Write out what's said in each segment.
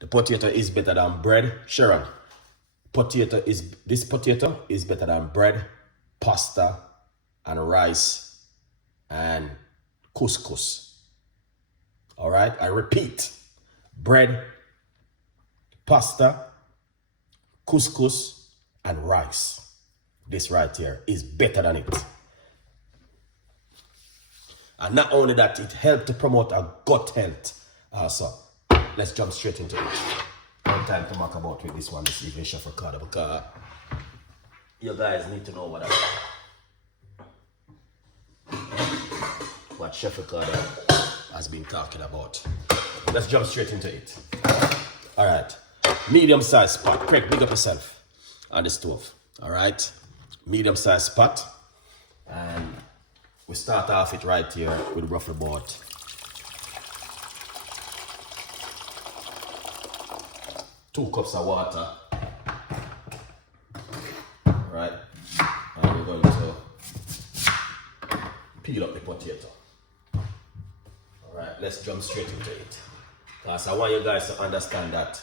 The potato is better than bread. Sharon, this potato is better than bread, pasta, and rice, and couscous. All right, I repeat, bread, pasta, couscous, and rice. This right here is better than it. And not only that, it helps to promote a gut health also. Let's jump straight into it. No time to talk about with this one this evening, Chef Ricardo, because you guys need to know what Chef Ricardo has been talking about. Let's jump straight into it. All right, medium-sized pot. Craig, big up yourself on the stove. All right, medium-sized pot, and we start off it right here with roughly about 2 cups of water. All right, and we're going to peel up the potato. All right, let's jump straight into it. Because I want you guys to understand that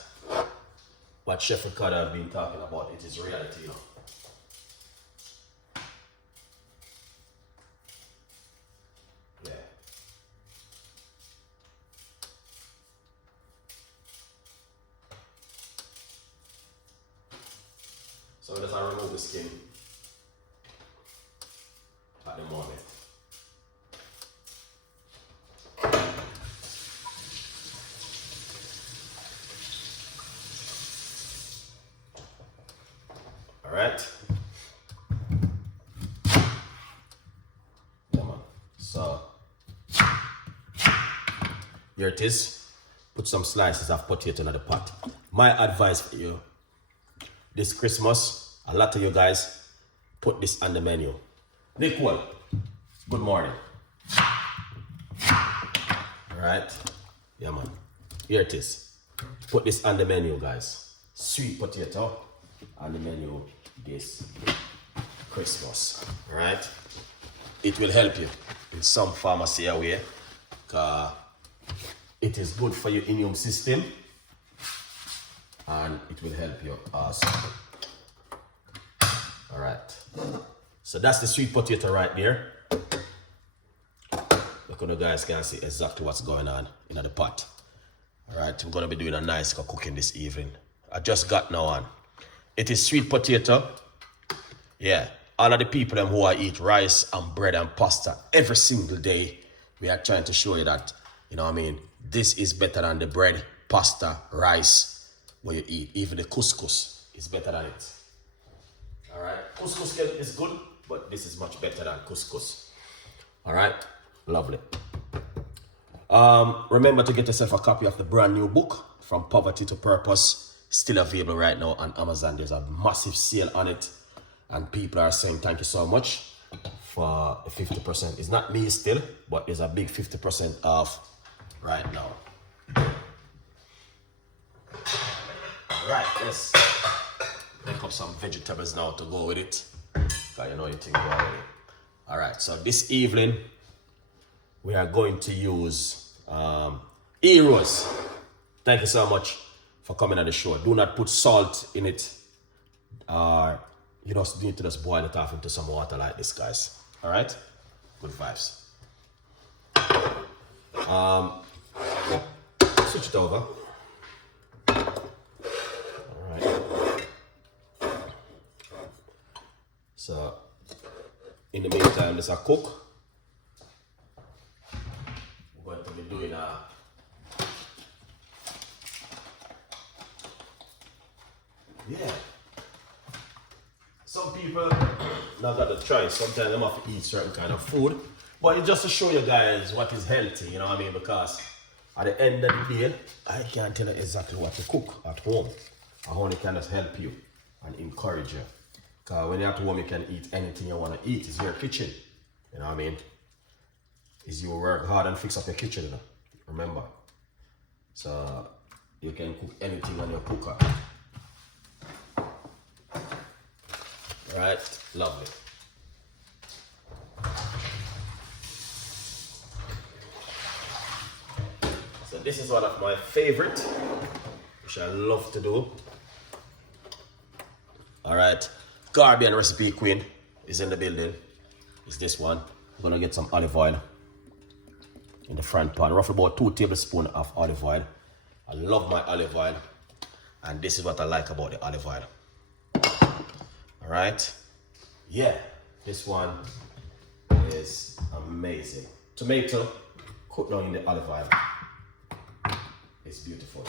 what Chef Ricardo has been talking about, it is reality, you know. Yeah. So let's remove the skin at the moment. Alright. Come on. So here it is. Put some slices of potato in the pot. My advice for you this Christmas, a lot of you guys put this on the menu. Nicole, good morning. Alright. Yeah man. Here it is. Put this on the menu, guys. Sweet potato on the menu this Christmas. Alright? It will help you in some pharmacy way. It is good for your immune system and it will help you also. Alright. So that's the sweet potato right there. Look, you guys can see exactly what's going on in the pot. Alright, I'm gonna be doing a nice cooking this evening. I just got now on. It is sweet potato. Yeah, all of the people them who are eat rice and bread and pasta every single day, we are trying to show you that, you know what I mean, this is better than the bread, pasta, rice where you eat. Even the couscous is better than it. All right, couscous is good, but this is much better than couscous. All right, lovely. Remember to get yourself a copy of the brand new book, From Poverty to Purpose. Still available right now on Amazon. There's a massive sale on it, and people are saying thank you so much for the 50%. It's not me still, but there's a big 50% off right now. All right, let's make up some vegetables now to go with it, because you know you think about it. All right, so this evening we are going to use Eros. Thank you so much for coming on the show. Do not put salt in it. You just need to just boil it off into some water like this, guys. All right? Good vibes. Switch it over. All right. So, in the meantime, let's cook. We're going to be doing yeah. Some people not got to try. Sometimes they have to eat certain kind of food. But it's just to show you guys what is healthy, you know what I mean? Because at the end of the day, I can't tell you exactly what to cook at home. I only can just help you and encourage you. Because when you're at home, you can eat anything you want to eat. It's your kitchen, you know what I mean? It's you work hard and fix up your kitchen, you know? Remember. So you can cook anything on your cooker. Right, lovely. So this is one of my favorite which I love to do. All right, Caribbean recipe queen is in the building. It's this one. I'm gonna get some olive oil in the front pan, roughly about 2 tablespoons of olive oil. I love my olive oil, and this is what I like about the olive oil. All right, yeah, this one is amazing. Tomato, cooked down in the olive oil. It's beautiful.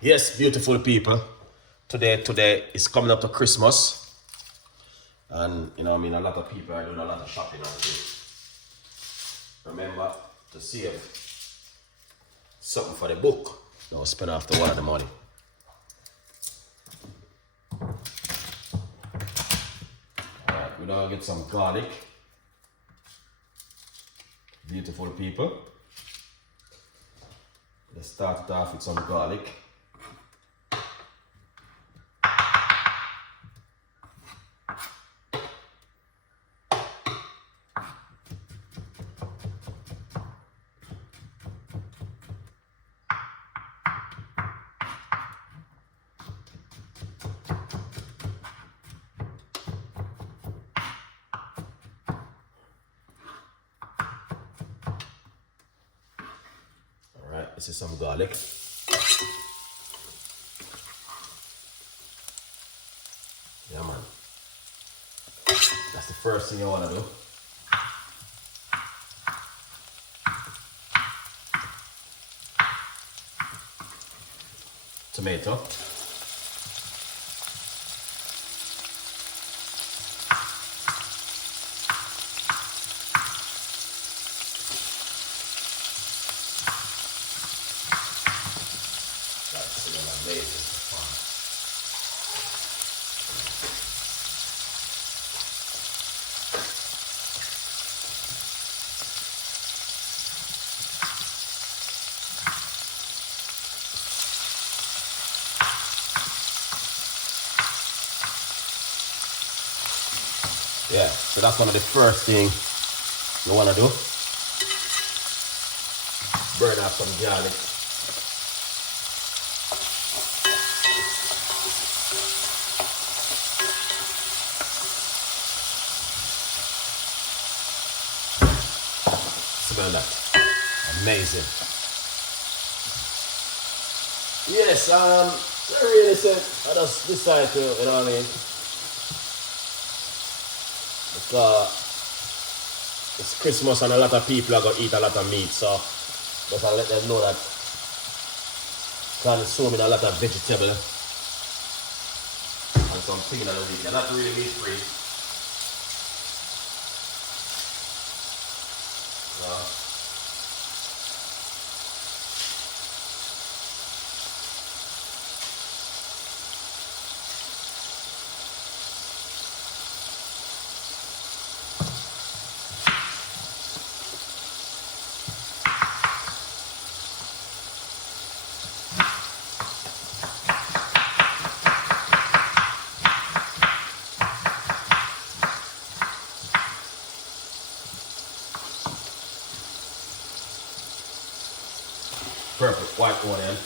Yes, beautiful people. Today is coming up to Christmas. And you know, I mean, a lot of people are doing a lot of shopping on it. Remember to save something for the book. Don't spend after one of the money. Alright, we're gonna get some garlic. Beautiful people. Let's start it off with some garlic. This is some garlic. Yeah, man. That's the first thing you want to do. Tomato. Yeah, so that's one of the first things you want to do. Burn off some garlic. Smell that. Amazing. Yes, I really said I just decided to, you know what I mean? It's Christmas and a lot of people are going to eat a lot of meat, so just I let them know that consuming a lot of vegetable and some things in the week. They're not really meat free. Perfect white onion.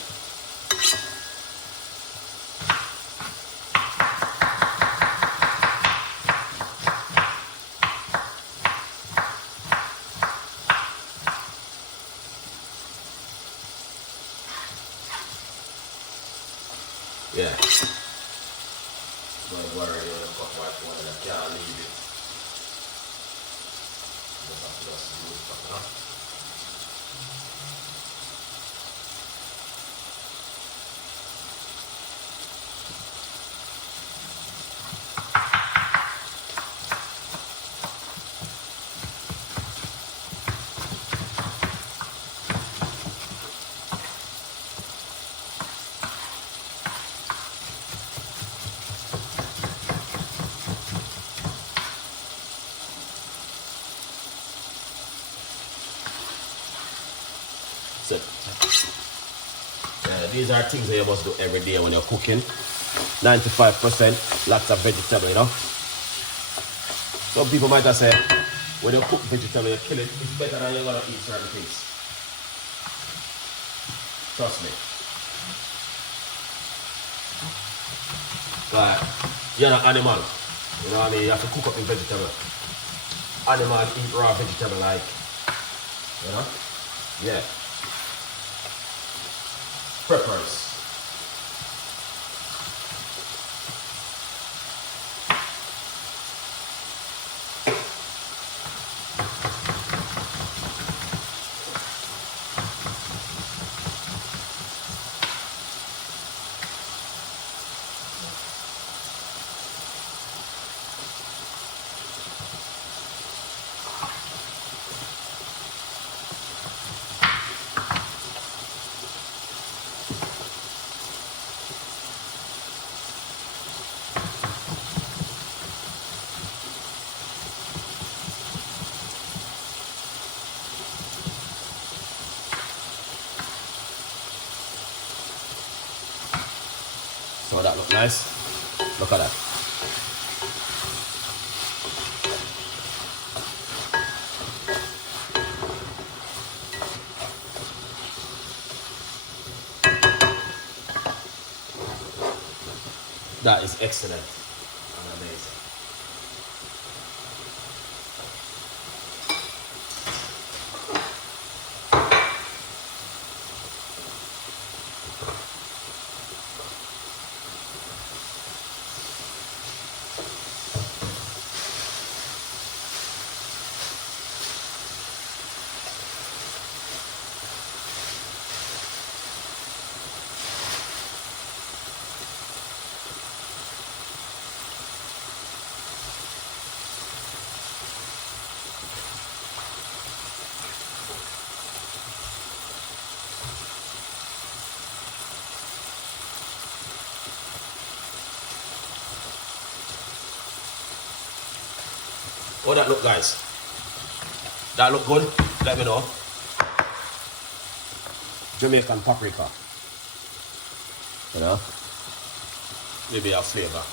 Yeah. Don't worry, you want to cut white onion, I can't leave it. Just have to just do it up. So, these are things that you must do every day when you're cooking. 95% lots of vegetable, you know. Some people might have said, When you cook vegetable, you kill it. It's better than you're gonna eat certain things. Trust me. But you're an animal. You know what I mean? You have to cook up your vegetable. Animals eat raw vegetable like, you know? Yeah. Peppers. So that look nice. Look at that. That is excellent and amazing. Oh, that look, guys. That look good. Let me know. Jamaican paprika. You know? Maybe a flavor.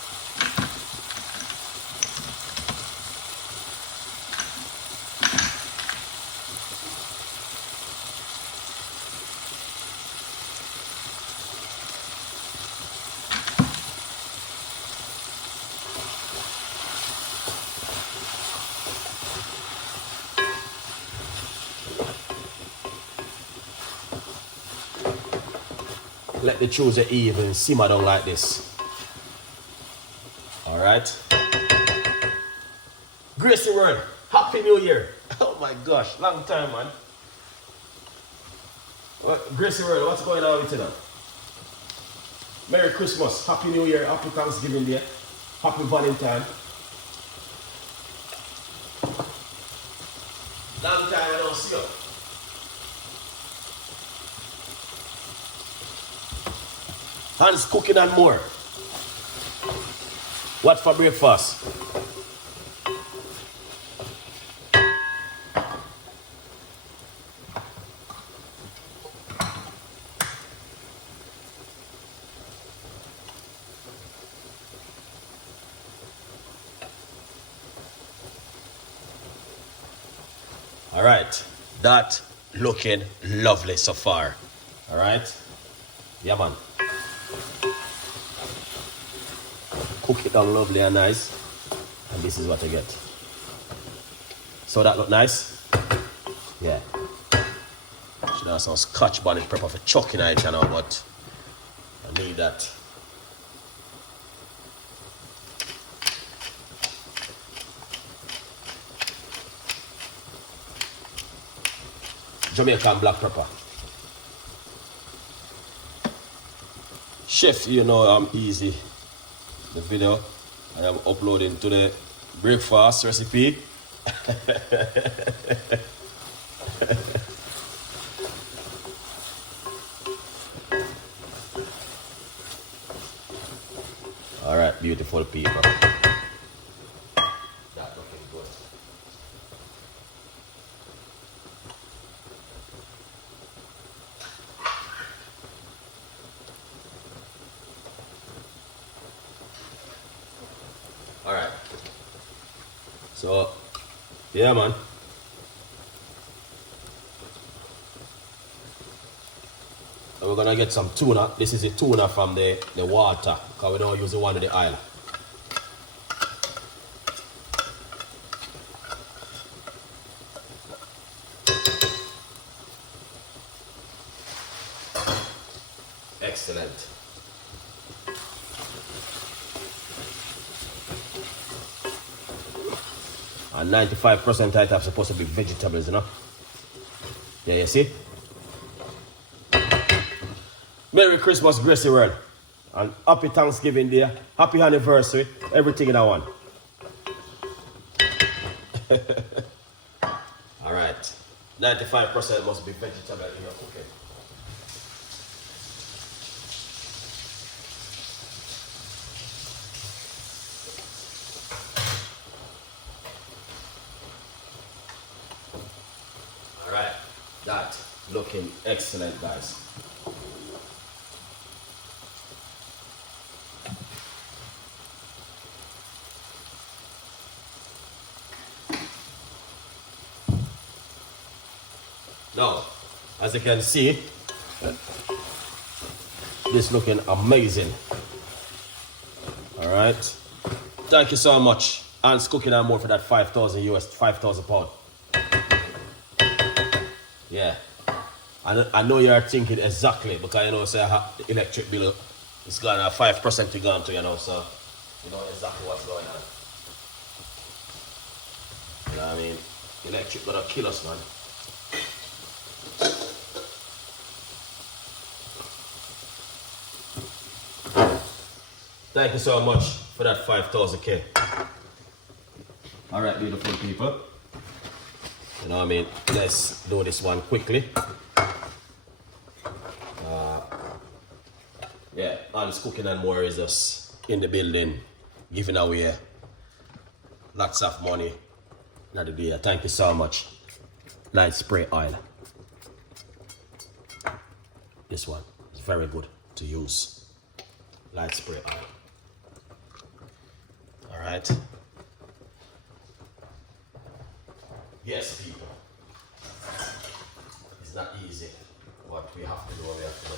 Let the chooser even simmer down like this. Alright. Gracie word. Happy New Year. Oh my gosh. Long time, man. Gracie word, what's going on with you now? Merry Christmas. Happy New Year. Happy Thanksgiving Day. Happy Valentine. Long time I don't see you. Hands cooking and more. What for breakfast? All right, that looking lovely so far. All right, yeah, man. Cook it down lovely and nice, and this is what you get. So that look nice? Yeah. Should have some scotch bonnet pepper for chucking it, you know, but I need that. Jamaican black pepper. Chef, you know I'm easy. The video I am uploading to the breakfast recipe. All right, beautiful people. That looking good. All right. So Yeah, man. And we're gonna get some tuna. This is the tuna from the water, because we don't use the one in the oil. Excellent. And 95% of it are supposed to be vegetables, you know? Yeah, you see? Merry Christmas, Gracie World. And happy Thanksgiving Day. Happy anniversary. Everything in one. Alright. 95% must be vegetable in your cooking. Alright. That looking excellent, guys. Now, as you can see, this looking amazing. All right. Thank you so much. Ant's Cooking and More for that 5,000 US, 5,000 pound. Yeah. I know you are thinking exactly, because you know, say the electric bill is going to 5% to go to, you know, so you know exactly what's going on. You know what I mean? Electric gonna kill us, man. Thank you so much for that 5,000K. All right, beautiful people. You know what I mean? Let's do this one quickly. Yeah, Ant's Cooking and More is us in the building, giving away lots of money. Not the day. Thank you so much. Light spray oil. This one is very good to use. Light spray oil. All right. Yes, people. It's not easy, but we have to do what we have to do.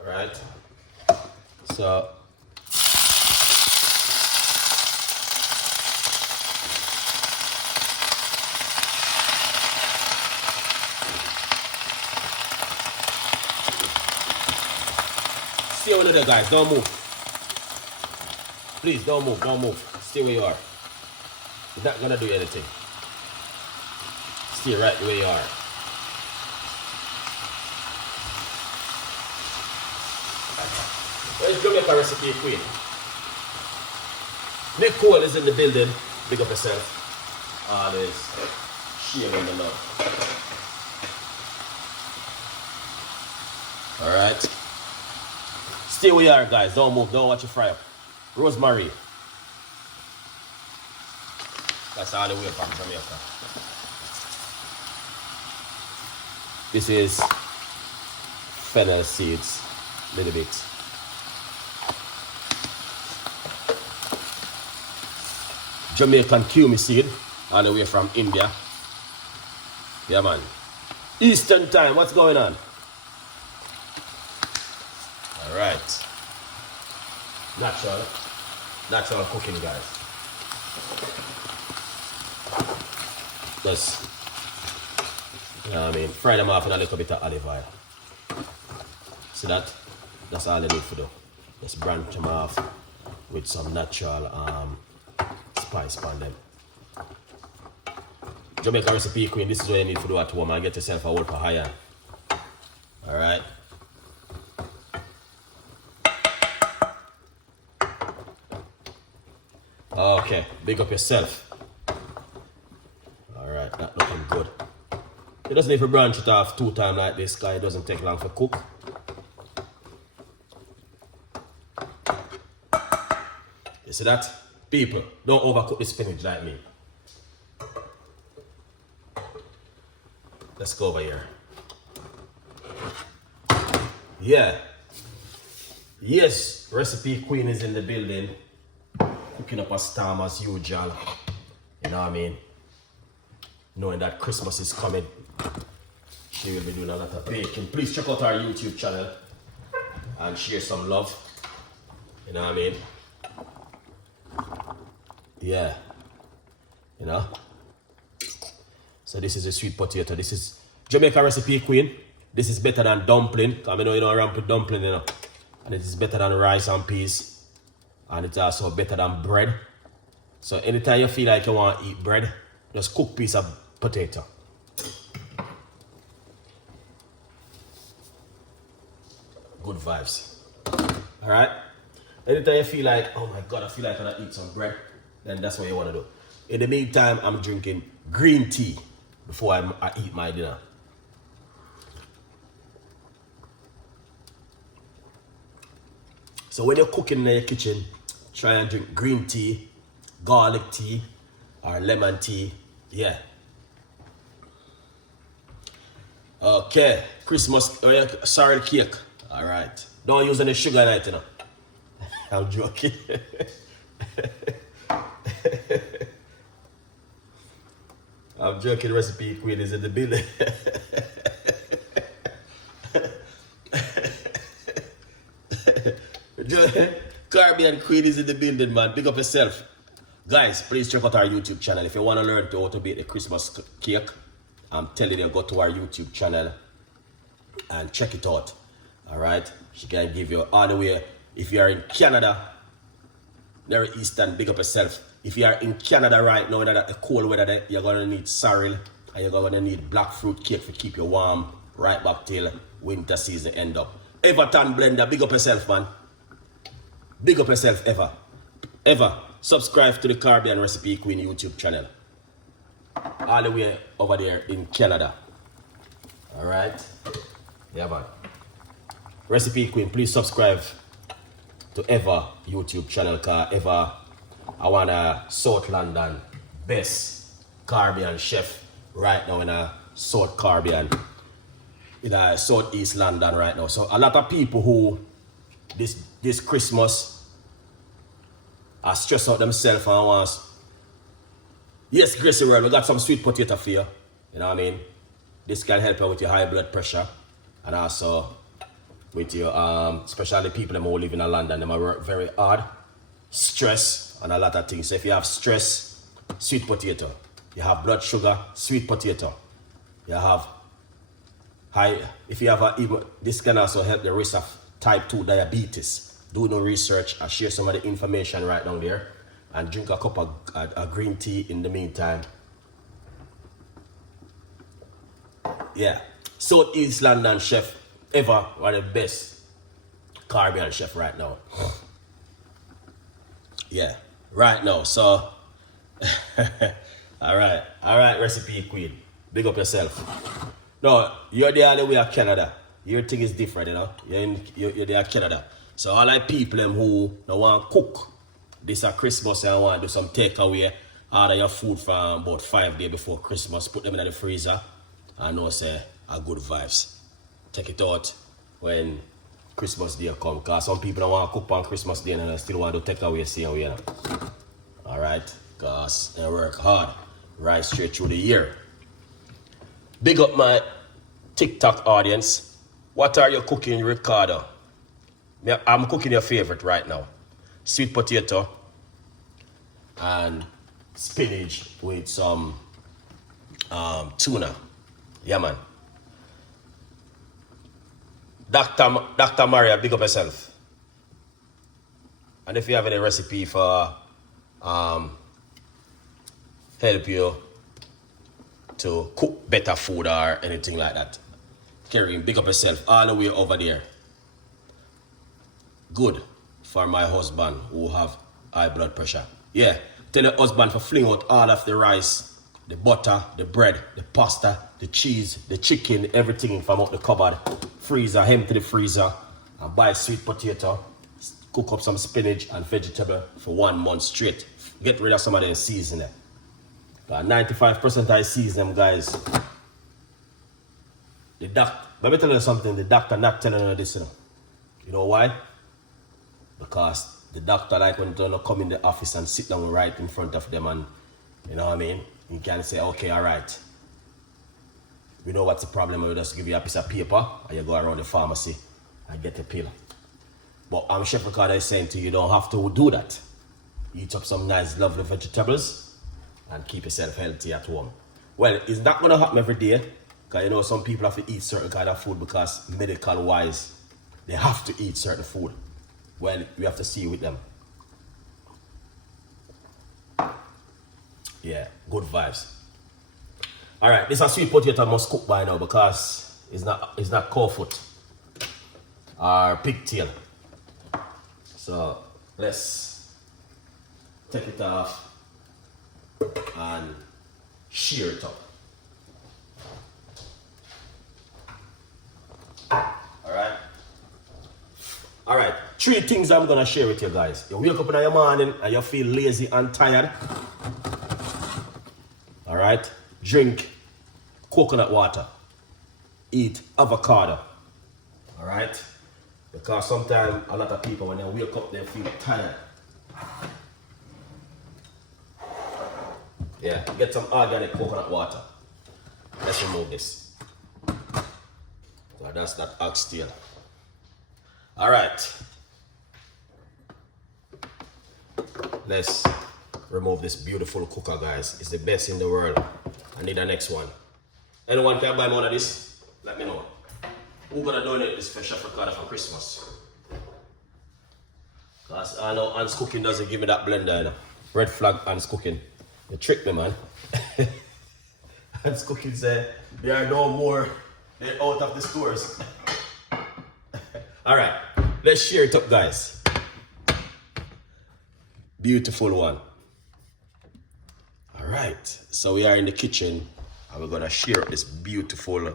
All right. So stay over there, guys. Don't move. Please don't move. Don't move. Stay where you are. You're not gonna do anything. Stay right where you are. Where's Jamaica Recipe Queen? Nick Cole is in the building. Big up yourself. Always sharing the love. Alright. Stay where you are, guys. Don't move. Don't watch you fry up. Rosemary. That's all the way from Jamaica. This is fennel seeds. A little bit. Jamaican cumin seed, all the way from India. Yeah, man. Eastern time, what's going on? All right. Natural cooking, guys. Just, you know what I mean, fry them off with a little bit of olive oil. See that? That's all they need to do. Just branch them off with some natural spice on them. Jamaica Recipe Queen, this is what you need to do at home and get yourself a water higher. Alright. Okay, big up yourself. Alright, that looking good. You doesn't need to branch it off 2 times like this, because it doesn't take long to cook. see that? People, don't overcook the spinach like me. Let's go over here. Yeah. Yes, Recipe Queen is in the building. Cooking up a storm as usual. You know what I mean? Knowing that Christmas is coming, she will be doing a lot of baking. Please check out our YouTube channel and share some love. You know what I mean? Yeah. You know? So this is a sweet potato. This is Jamaica Recipe Queen. This is better than dumpling. Because I know you don't ramp with dumpling, you know. And it is better than rice and peas. And it's also better than bread. So anytime you feel like you want to eat bread, just cook piece of potato. Good vibes. Alright? Anytime you feel like, oh my God, I feel like I want to eat some bread, then that's what you want to do. In the meantime, I'm drinking green tea before I eat my dinner. So when you're cooking in your kitchen, try and drink green tea, garlic tea, or lemon tea. Yeah. Okay. Christmas, sorry, cake. All right. Don't use any sugar in it, you know. I'm joking. I'm joking. Recipe Queen is in the building. Caribbean Queen is in the building, man. Big up yourself. Guys, please check out our YouTube channel. If you want to learn how to bake the Christmas cake, I'm telling you, go to our YouTube channel and check it out. Alright? She can give you all the way. If you are in Canada, near Eastern, big up yourself. If you are in Canada right now, that the cold weather, you're going to need sorrel and you're going to need black fruit cake to keep you warm right back till winter season end up. Everton Blender, big up yourself, man. Big up yourself, ever. Subscribe to the Caribbean Recipe Queen YouTube channel. All the way over there in Canada. Alright? Yeah, man. Recipe Queen, please subscribe to Eva YouTube channel, because Eva, I want a South London best Caribbean chef right now in a South Caribbean, in a Southeast London right now. So a lot of people who this Christmas are stressed out themselves and want, yes, Gracie World, we got some sweet potato for you. You know what I mean? This can help you with your high blood pressure and also with your especially people who live in London, they work very hard, stress and a lot of things. So if you have stress, sweet potato. You have blood sugar, sweet potato. You have high, if you have this can also help the risk of type 2 diabetes. Do no research. I share some of the information right down there and drink a cup of green tea in the meantime. Yeah, Southeast London chef ever, one of the best Caribbean chef right now. Yeah, right now. So, all right, Recipe Queen, big up yourself. No, you're the only way of Canada. Your thing is different, you know. You're there Canada. So all like people who don't want to cook this at Christmas and want to do some takeaway, order your food from about 5 days before Christmas, put them in the freezer, and know say are good vibes. Take it out when Christmas Day come, because some people don't want to cook on Christmas Day and they still want to take away same way, you know. Alright, because they work hard right straight through the year. Big up my TikTok audience. What are you cooking, Ricardo? I'm cooking your favorite right now. Sweet potato and spinach with some tuna. Yeah, man. Dr. Maria, big up yourself. And if you have any recipe for help you to cook better food or anything like that, Kareem, big up yourself all the way over there. Good for my husband who have high blood pressure. Yeah, tell your husband to fling out all of the rice, the butter, the bread, the pasta, the cheese, the chicken, everything from out the cupboard. Freezer, empty the freezer, and buy sweet potato, cook up some spinach and vegetable for 1 month straight. Get rid of some of them seasoning. 95% of the season them, guys. Let me tell you something, the doctor not telling you this, you know. You know why? Because the doctor like when they come in the office and sit down right in front of them and, you know what I mean? You can say, okay, all right. We know what's the problem, we just give you a piece of paper and you go around the pharmacy and get a pill. But Chef Ricardo is saying to you, you don't have to do that. Eat up some nice, lovely vegetables and keep yourself healthy at home. Well, it's not going to happen every day, because you know some people have to eat certain kind of food because medical wise, they have to eat certain food. Well, we have to see with them. Yeah, good vibes. All right, this is a sweet potato I must cook by now because it's not cow foot or pigtail. So let's take it off and shear it up. All right, 3 things I'm gonna share with you guys. You wake up in the morning and you feel lazy and tired. All right, drink coconut water. Eat avocado. All right, because sometimes a lot of people when they wake up they feel tired. Yeah, get some organic coconut water. Let's remove this. So that's that oxtail. All right. Let's remove this beautiful cooker, guys. It's the best in the world. I need the next one. Anyone can buy one of this? Let me know. Who's gonna donate this for Chef Ricardo for Christmas? Because I know Ant's Cooking doesn't give me that blender, you know. Red flag Ant's Cooking. You tricked me, man. Ant's Cooking said there are no more. They're out of the stores. All right, let's share it up, guys. Beautiful one. All right, so we are in the kitchen and we're gonna share up this beautiful,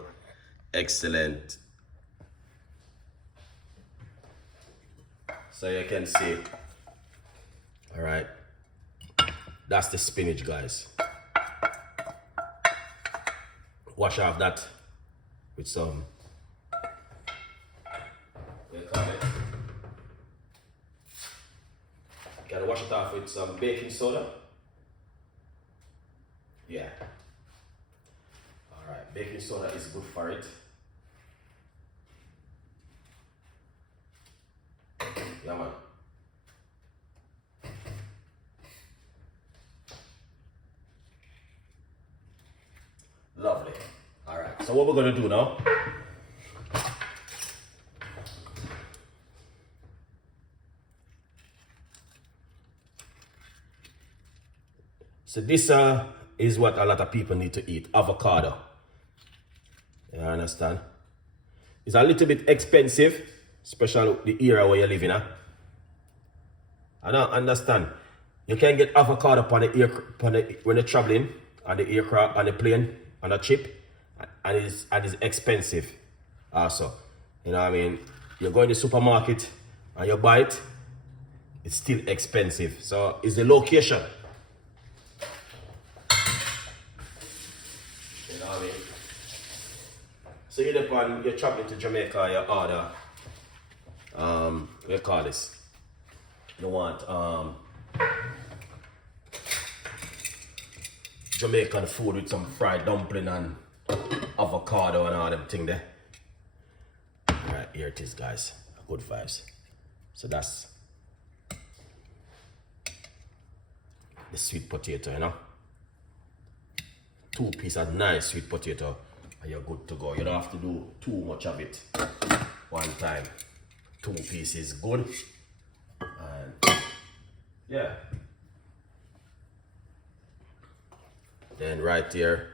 excellent. So you can see, all right, that's the spinach, guys. Wash off that with some. Gotta wash it off with some baking soda. Yeah. Alright, baking soda is good for it. Yeah, man. Lovely. Alright, so what we're gonna do now, so this is what a lot of people need to eat, avocado. You understand? It's a little bit expensive, especially the area where you live in. I don't understand. You can get avocado upon when you're traveling on the aircraft, on the plane, on a ship, and it's expensive also. You know what I mean? You go in the supermarket and you buy it, it's still expensive. So it's the location. So you're traveling to Jamaica, you order, what do you call this? You want Jamaican food with some fried dumpling and avocado and all them thing there. Alright, here it is, guys. Good vibes. So that's the sweet potato, you know. 2 pieces of nice sweet potato. And you're good to go. You don't have to do too much of it one time. 2 pieces good. And yeah. Then right here,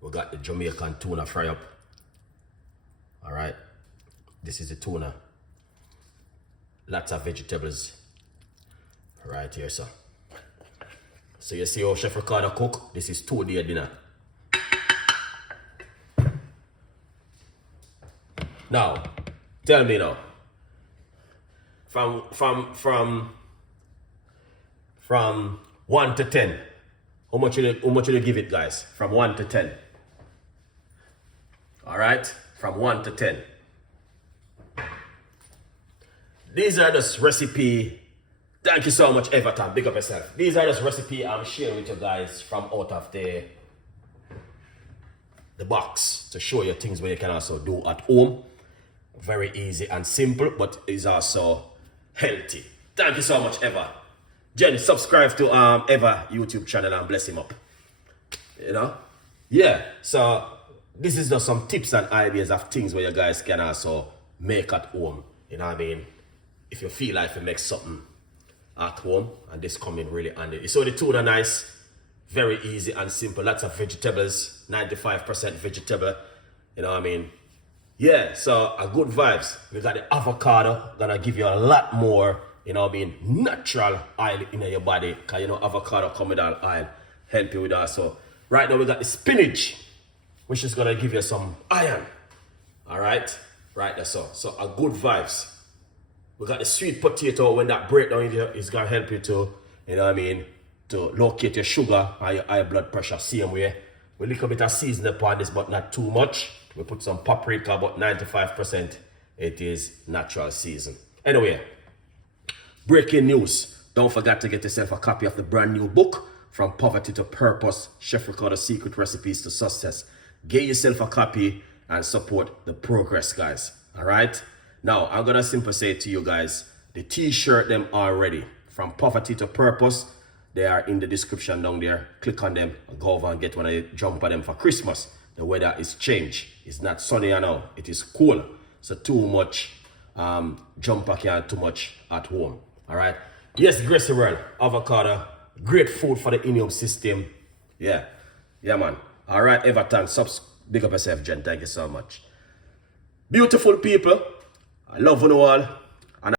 we got the Jamaican tuna fry up. All right. This is the tuna. Lots of vegetables right here, so. So you see how Chef Ricardo cook? This is 2-day dinner. Now, tell me now, from 1 to 10. How much will you give it, guys? From 1 to 10. All right, from 1 to 10. These are just recipe. Thank you so much, Everton. Big up yourself. These are just recipe I'm sharing with you guys from out of the box to show you things where you can also do at home. Very easy and simple, but is also healthy. Thank you so much, Eva. Jen, subscribe to Eva YouTube channel and bless him up. You know? Yeah, so this is just some tips and ideas of things where you guys can also make at home. You know what I mean? If you feel like you make something at home, and this come in really handy. So the tuna nice, very easy and simple. Lots of vegetables, 95% vegetable. You know what I mean? Yeah, so a good vibes. We got the avocado, gonna give you a lot more, you know what I mean, natural oil in your body. Cause you know avocado come with all oil, help you with that. So right now we got the spinach, which is gonna give you some iron. Alright? Right there, so a good vibes. We got the sweet potato. When that breakdown in here is gonna help you to, you know what I mean, to locate your sugar and your high blood pressure. Same way. We little bit of seasoning upon this, but not too much. We put some paprika, but 95% it is natural season. Anyway, breaking news. Don't forget to get yourself a copy of the brand new book, From Poverty to Purpose, Chef Ricardo Secret Recipes to Success. Get yourself a copy and support the progress, guys. All right? Now, I'm going to simply say to you guys, the t-shirt them are ready. From Poverty to Purpose, they are in the description down there. Click on them, go over and get one of the jumper them for Christmas. The weather is changed. It's not sunny now. It is cool. So too much jumper can't too much at home. All right. Yes, Gracie World, avocado, great food for the immune system. Yeah, man. All right, Everton, big up yourself, Jen. Thank you so much. Beautiful people. I love you all.